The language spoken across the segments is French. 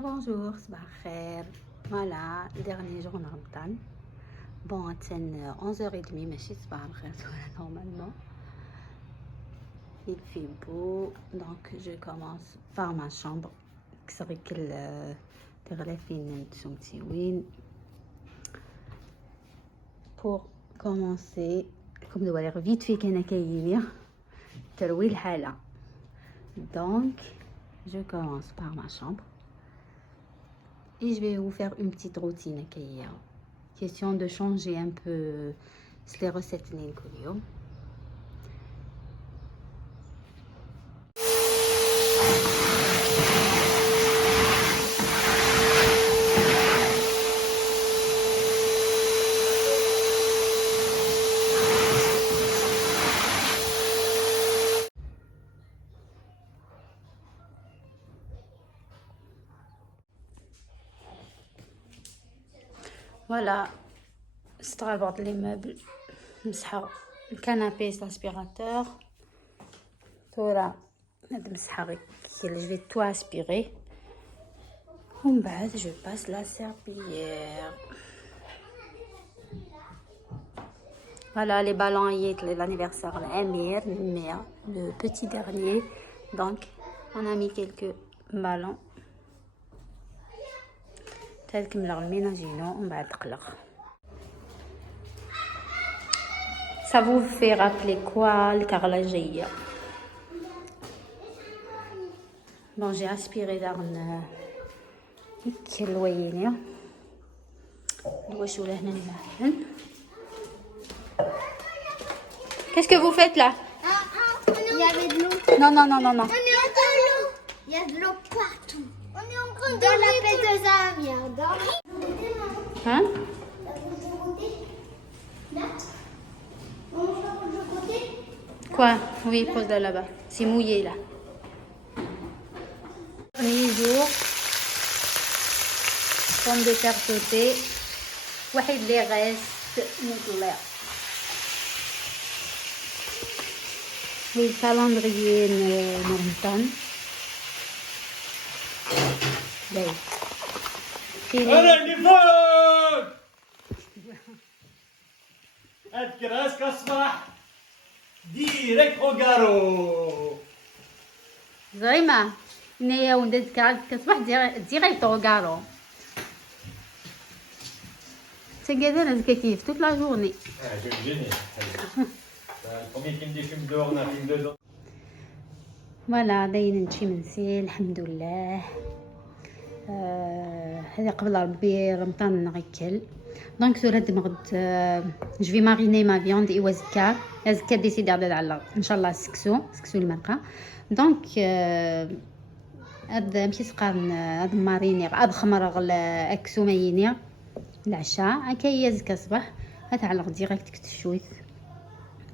bonjour, صباح الخير. Voilà, le dernier jour de Ramadan. Bon, c'est 11h30, mais c'est صباح الخير normalement. Il fait beau, donc je commence par ma chambre. Pour commencer, comme vous voyez, vite fait qu'il y a تروي الحالة. Donc, je commence par ma chambre. Et je vais vous faire une petite routine. Question de changer un peu les recettes. Voilà, c'est les meubles. Le canapé, c'est l'aspirateur. Voilà, je vais tout aspirer. Je passe la serpillière. Voilà les ballons, l'anniversaire l'Amir, le petit dernier. Donc, on a mis quelques ballons. Tel que le ménagino, on va être. Ça vous fait rappeler quoi le carrelage? Bon, j'ai aspiré dans le loyer. Qu'est-ce que vous faites là? Il y avait de l'eau. Non, non, non, non, non. Il y a de l'eau partout. On est en train de dans la péteuse à merde. Hein? Quoi? Oui, pose-la là-bas. C'est mouillé là. Premier jour. Pommes de terre sautées. واحد اللي reste نطلع. Oui, le calendrier Ramadan. Allez, نفوق! الكراس كصباح ديريكت اوغارو. زعما نيا ولدت كتصبح ديريكت اوغارو. تقدر نزكي كيف toute la journée. Je suis génial. Le premier film des films dehors, on a film dedans. فوالا داين نمشي منسي الحمد لله. هذا قبل ربي رمضان نغكل دونك سور هاد المغد جو في ماريني ما فيوند ايوا زكا ديسيدي على ان شاء الله سكسو المرقه دونك هاد مشيت قارن هاد ماريني هاد خمر اكسو مايني العشاء هكايا زكا صباح هتعلق ديريكت كتشويت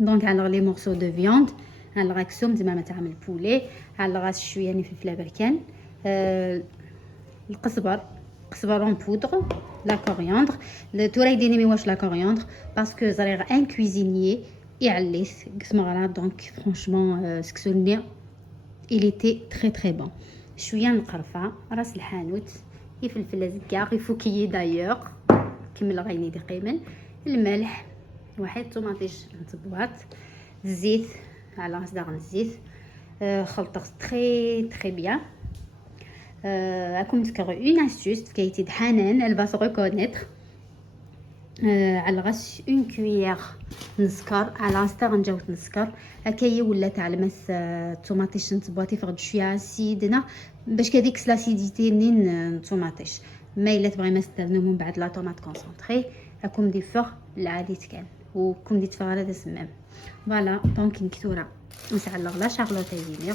دونك على لي مورسو دو فيوند على اكسو زعما ما تعمل بولي على غاس شويه ني فلفله بركان القزبر اون بودر لا كورياندر توريديني مي واش لا كورياندر باسكو زريغ ان كويزينيي يعليس قسمه دونك فرانشمون سكسولني il était très très bon شويه نقرفه راس الحانوت يفلفل زكاغ يفوكيي دايوغ كمل غيني دي قيمن الملح واحد طوماطيش نطبوات الزيت على راس داغن الزيت خلطه تري تري بيان راكم تذكروا اون استوس كايتي دحانان elle va se reconnaître على غاس اون كويير نسكر على انستغ نجاوت نسكر هكايا ولا تاع الماس الطوماطيش نطبواتي فغد شويه سيدنا باش كديك لاسيديتي منين الطوماطيش ما الا تبغي ما استعملوا من بعد لا طوماط كونسونطري راكم دي فغ العادي كان وكم دي تفغ هذا سمام فوالا دونك نكثوره نسعلق لا شارلوتاينير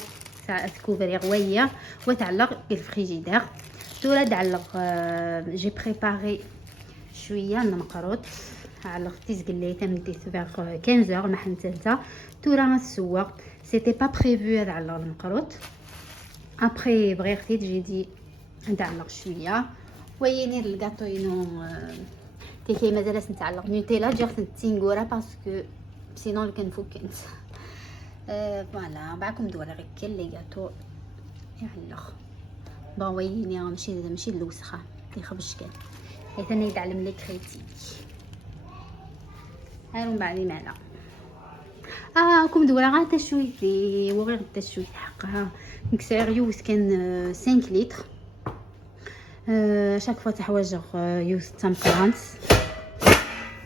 تكوفري غويه وتعلق الفريجيدير تورا تعلق جي بريباري شويه المقروط علق تيز قليته مديت فيغ 15 ما حنتلتا تورا غتسوق سيتي با بريفو هذا علق المقروط ابري بغيتي تجي دي نتعلق شويه ويني الكاطوينو كي مازال نتعلق نوتيلا جات نتينغورا باسكو سينون كنفوك كنت فوالا معكم دوله غير كل لي غاتو يعلق بغويني ماشي الوسخه يخرب الشكل. حيت انا يدعلم لي كريتيك هاو من بعد معنا كوم دوله غا تشويتي وغير التشويت حقها نكسير يوز كان 5 لتر شاك فوا تحواجر يوز تامبرانس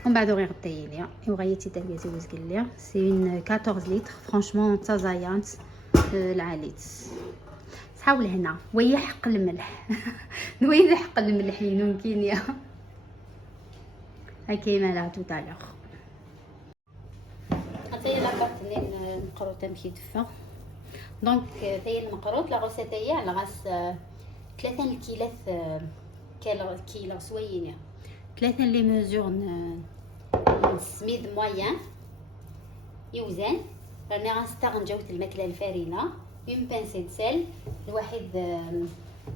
ومن بعد غير الطيليه وغايتي تلقى زوز قال لي سي اون 14 لتر فرانشمون تازايانت العاليت حاول هنا ويا حق الملح ويا حق الملح ممكن يا هاكي مالها تو تالور هاتي لا بارتنين المقروط تمشي دفا دونك تاهي المقروط لا غوسه تاهي على غاس 3 كيلو سوينه 3 لي ميزور سميد موين يوزن راني غنستغل جوده الماكله الفارنه اون بانسي سيل الواحد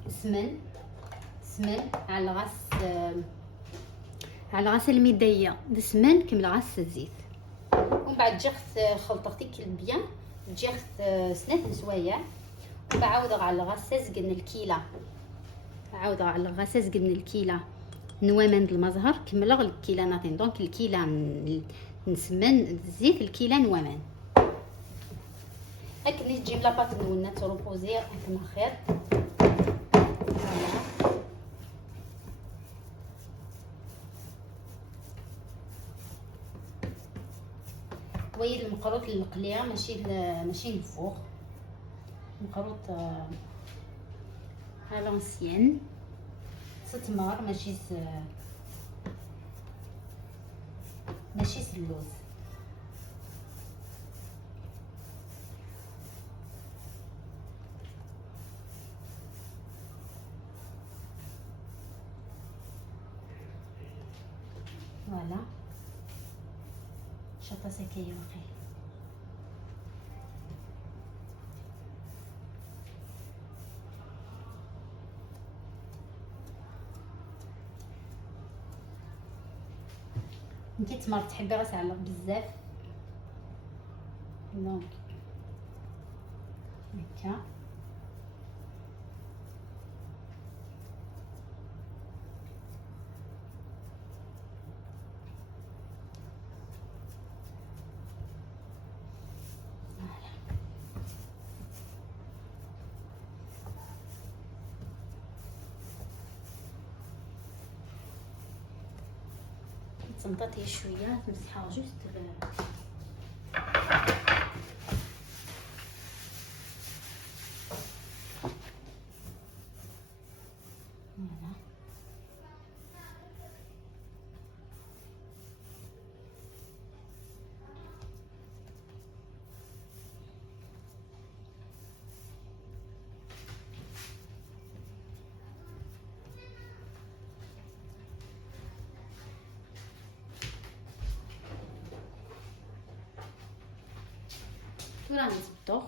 سمن على غاس الميديه سمن كمل غاس الزيت ومن بعد جخت خلطتك بيان جخت سنات سوايع وبعاود على غاس زقن الكيله عاود على غاس زقن الكيله نوامن المزهر كمل الكيله ناطين دونك الكيله نسمن الزيت الكيله نوامن هاك اللي تجيب لاباط نونا تروبوزي كما خير ويد المقروط القليه ماشي الفوق مقروط الانسيان ستمار ماشي سلوز فوالا شطه سكايه وقي نتي تمر تحبي غا تعلق بزاف دونك هكا تنططي شويه تمسحها جوست ولا نزبطو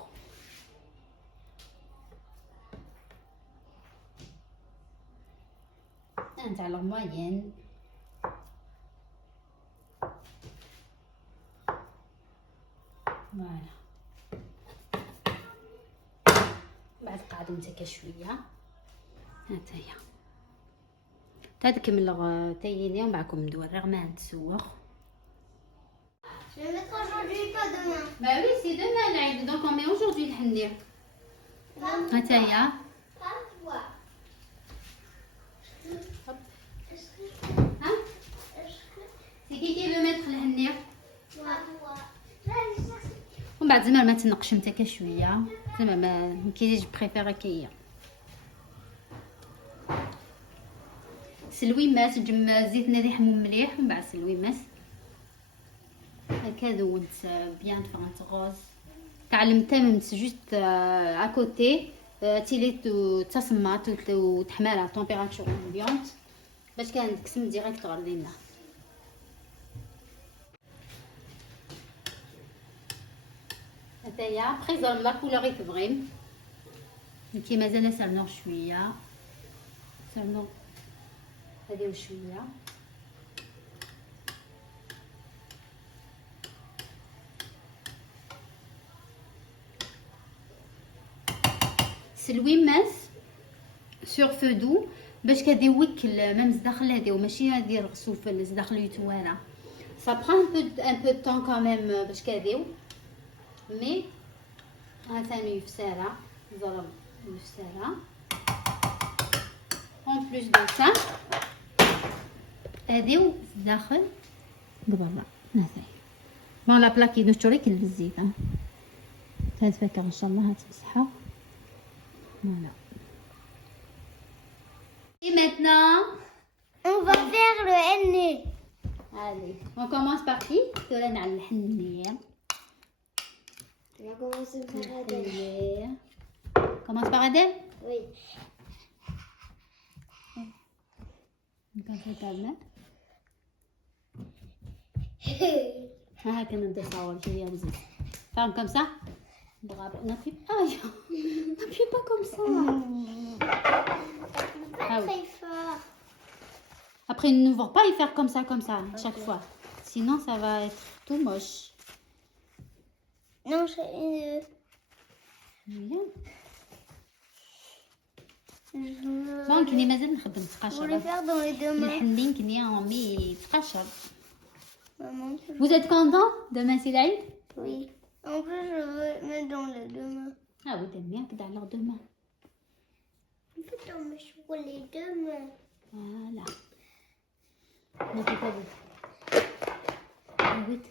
نتاع موين فوالا بعد قاعد نتكا شويه هاتايا تكمل تايني ومن بعدكم ندور رغم نتسوق. Je vais mettre aujourd'hui, pas demain. Bah oui, c'est demain l'Aïd, donc on met aujourd'hui le handir. هاتايا Pas toi. ها سي كي veut mettre le handir ومن بعد زعما ما تنقش نتاكا شويه زعما ما كاينش بريفير هكايا سلوي ماس جم زيت نادي حموم مليح ومن بعد سلوي ماس هكا ذونت بيان فرانت غوز تعلمت ممت جوست اكوتي تيلي تسمات وتحمالها طومبيراتور امبيونت باش كان تكسم ديريكت غردينا هدايا بخي زرم لا كولور تبغيم كي مازال سرنوغ شويه سرنوغ هادي وشويه سلوي ماس سور فو دو باش كديوك ما مزداخل هادي وماشي هادي يرغسو في الزداخل يتوارا. سا بران ان بو طون كاميم باش كاديو مي ثاني يفسارا ضرب يفسارا. اون بلوس دو سا هاديو الداخل برا هذايا. بون لا بلاكي نشتري كل بالزيت هاد فكره ان شاء الله هتمسحها. فوالا. Et maintenant, On va faire le henné. allez, on commence par qui? تولى نعلى الحنية. On va commencer par Adèle. الحنية. Commence par Adèle. Oui. نكون كاملة. ها هكا نبدا نصور شوية بزاف. Ferme comme ça. Bravo. N'appuie pas. N'appuie pas comme ça. Ah oui. Très fort. Après, ne faut pas y faire comme ça à chaque fois. Sinon, ça va être tout moche. Non, Bien. je Bon, كني مازال نخدم voulais تقاشر. faire dans les deux mains. الحنين كني عمي تقاشر. Maman, tu Vous êtes content demain c'est l'Aïd? Oui. En plus, je veux mettre dans les deux mains. Ah oui, t'aimes bien que dans leurs deux mains. En fait, on met sur les deux mains. Voilà. Ne fais pas vite. Vite.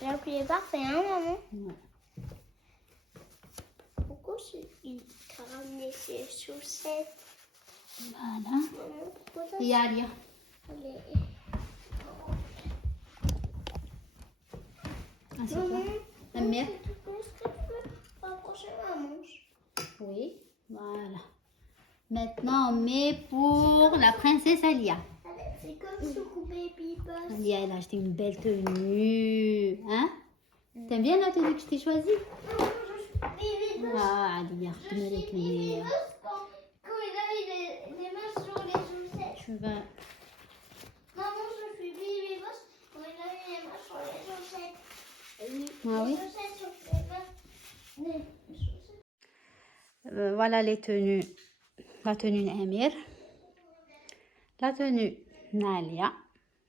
J'ai appuyé parfait, hein, maman? Ouais. Pourquoi il ramené ses chaussettes? Voilà. Maman, pourquoi ça? Et Alia. Assieds-toi. Ta mère. Est-ce que tu peux rapprocher ma manche? Oui. Voilà. Maintenant on met pour la princesse Alia. C'est comme sur Baby Boss. Alia, elle a acheté une belle tenue. Hein? T'aimes bien la tenue que je t'ai choisie? Baby Boss. Ah, Alia, Je suis avec Baby les... Boss quand il avait les mains sur les chaussettes. Tu vas... Maman, je suis Baby Boss quand il avait les mains sur les chaussettes. Ah oui? Les chaussettes sur les mains. Les chaussettes. Voilà les tenues. La tenue d'Amir, la tenue d'Alia,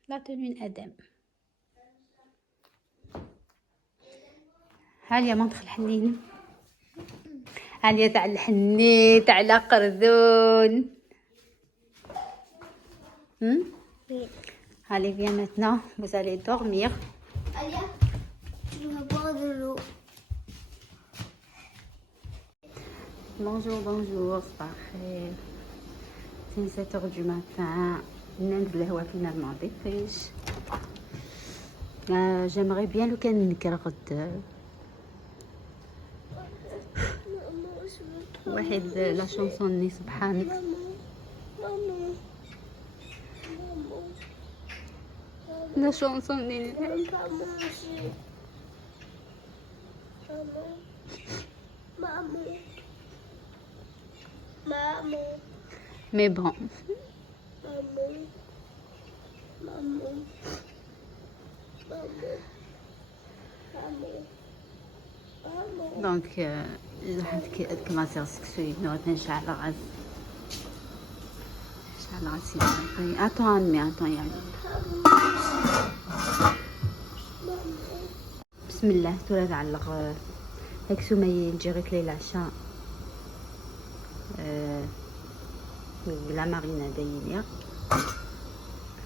la tenue d'Adam. Alia montre الحنين. Alia تاع الحنين تاع القردون. Oui. Allez, viens maintenant, vous allez dormir. Alia, tu vas boire de l'eau. Bonjour, bonjour, صباح الخير. C'est 7h du matin. ننزل الهوا finalement dépêche. J'aimerais bien لو كان نكر غدا. واحد لا شونسون سبحانك. Maman. لا شونسون Pas manger. Maman. Maman. Mais bon. Maman. Maman. Maman. Maman. Donc كما سير سكسوي نوت نشعل غاز. نشعل غاز سيدي. Attends أمي attends يعني. بسم الله تولى تعلق هيك سمية نجي غيكلي العشاء. ولا مارينا دايليا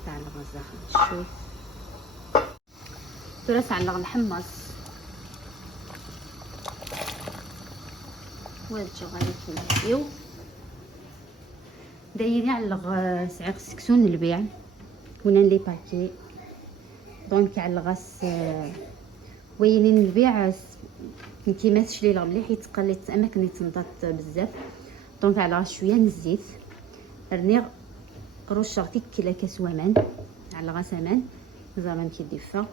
تعلق الزاخل نشوف تولى تعلق الحمص وهادشي غادي كنبديو دايرين علق سعيق السكسون للبيع هنا لي باكي دونك علغاس وينين البيع مكيماتش ليلا مليح يتقلت اماكن يتنضط بزاف دونك على شويه من الزيت رنيغ رشه كيلا كاس وامان على غسمان زعما كيدفى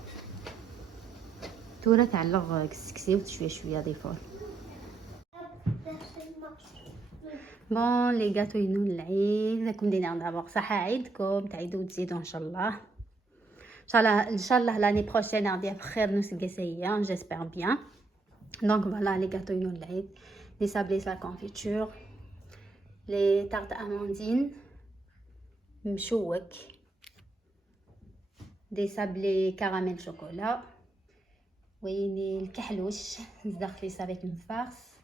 تورا تعلق كسكسي شويه شويه ضيفوه بون لي غاتو ينون العيد راكم دينا دابا صحه عيدكم تعيدوا وتزيدوا ان شاء الله ان شاء الله لاني بروشين غادي بخير نوس القسيه جيسبر بيان Donc voilà les gâteaux ينو العيد، les sablés la confiture، les tartes amandines مشوك، des sablés caramel chocolat، ويني الكحلوش ندخليس avec une farce،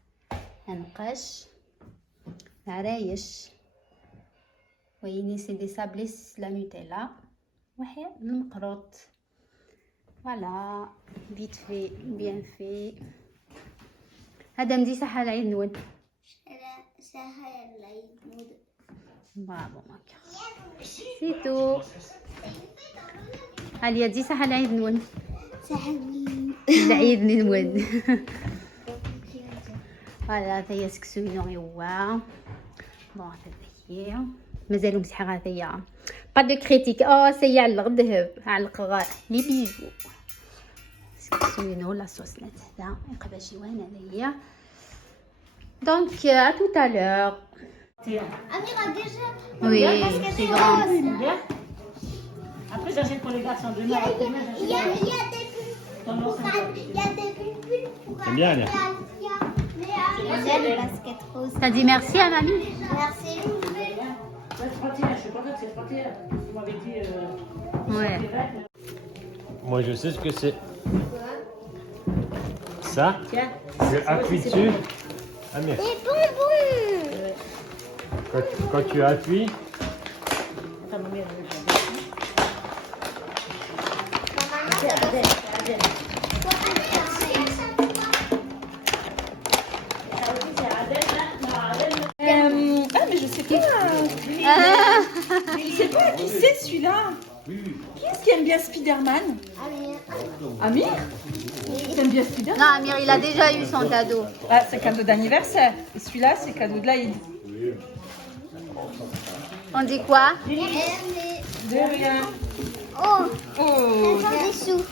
نقش، عرايش، ويني سي دي sablés la nutella، وحيد المقروط. فوالا فيت في بيان في. هذا مدي صحة العيد نون. صحة العيد نون. برافو ماكا. سي تو. هاليا دي صحة العيد نون. صحة العيد نون. فوالا هذايا سكسويون يوا. بون هذايا. مازالو مسحة هذايا. با دو كريتيك. سي يعلق ذهب، علق لي بيجو. سكسوينو لا صوص نت هذا يقبل شي وانا هذايا. دونك à tout à l'heure. Amira déjà. Oui, c'est grand. Après, j'achète pour les garçons. Demain, Il y a des bulles pour T'aimes bien, Alia? J'aime le basket rose. T'as dit merci à mamie? Merci. c'est 31. Je suis contente que c'est 31. Vous m'avez dit. Ouais. Moi, je sais ce que c'est. Ça, Tiens. je appuie dessus. Ah, mais Des bonbons. quand tu appuies, Attends, ma mère, mais je sais pas. Je sais pas qui c'est celui-là. Qui est-ce qui aime bien Spider-Man? Amir? T'aimes bien Spider-Man? Non, Amir, il a déjà eu son cadeau. Ah, c'est cadeau d'anniversaire. Et celui-là, c'est cadeau de l'Aïd. On dit quoi? De rien. Oh, Oh. encore des sous.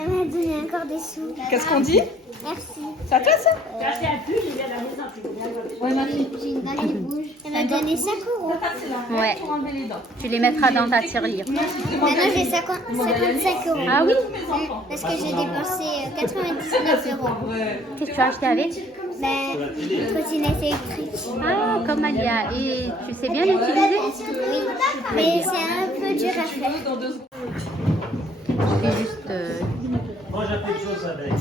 Elle m'a donné encore des sous. Qu'est-ce qu'on dit? Merci. C'est à toi ça? j'ai acheté un pull, il vient à la maison. Tu veux bien le Ouais, mamie. J'ai une baguette rouge. Elle m'a donné 5 euros. C'est là. Ouais. Pour enlever les dents. Tu les mettras dans ta tirelire. Maintenant j'ai 55 euros. Ah oui? Parce que j'ai dépensé 99 euros. Ouais. Qu'est-ce que tu as acheté avec? Ben, trottinette électrique. Ah, comme Alia. Et tu sais bien l'utiliser? Oui, mais c'est un peu dur à faire. Dans 2 secondes. C'est juste... moi j'appuie de choses avec.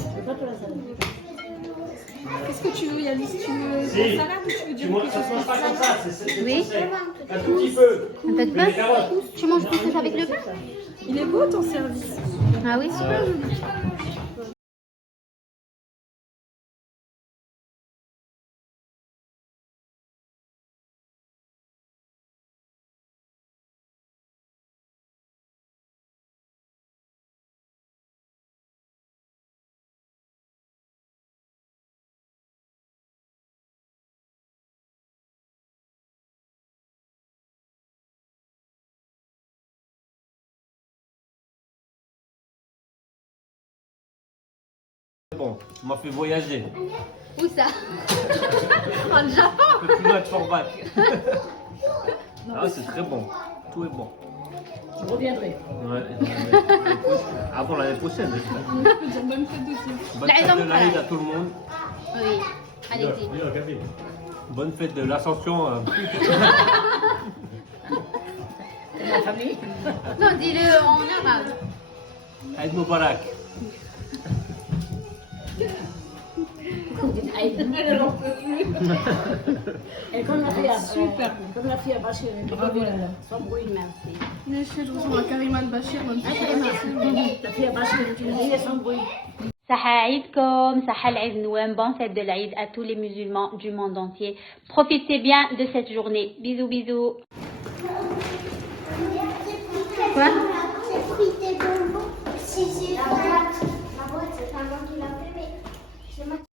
Qu'est-ce que tu veux, Yanis? Tu veux Si. de la salade ou tu veux du Tu manges, ça se mange pas comme ça, c'est Oui. sec. Un tout petit peu. Un peu de Mais les pain? carottes. Tu manges tout ça avec le pain? Il est beau ton service. Ah oui, super. Bon, tu m'as fait voyager. Où ça? En Japon? Un peu plus loin de Forbach. Ah, c'est très bon. Tout est bon. Je reviendrai. Ouais, avant l'année prochaine. j'espère. Je peux dire bonne fête aussi. Bonne fête de l'Aïd à tout le monde. Oui. Allez-y. Bonne fête de l'Ascension. Ma famille. Non, dis-le en arabe. Aïd Moubarak. Elle n'en peut plus. Et comme la fille a super. Comme la fille a Bachir. Bravo. Sans bruit, merci. La fille a Bachir. Tu me dis sans bruit. صحة عيدكم، صحة العيد نوام، bonne fête de l'Aïd à tous les musulmans du monde entier. Profitez bien de cette journée. Bisous, bisous. Quoi? J'ai pris des bonbons. Si, la boîte. La boîte, c'est pas moi qui l'a fait, mais c'est moi qui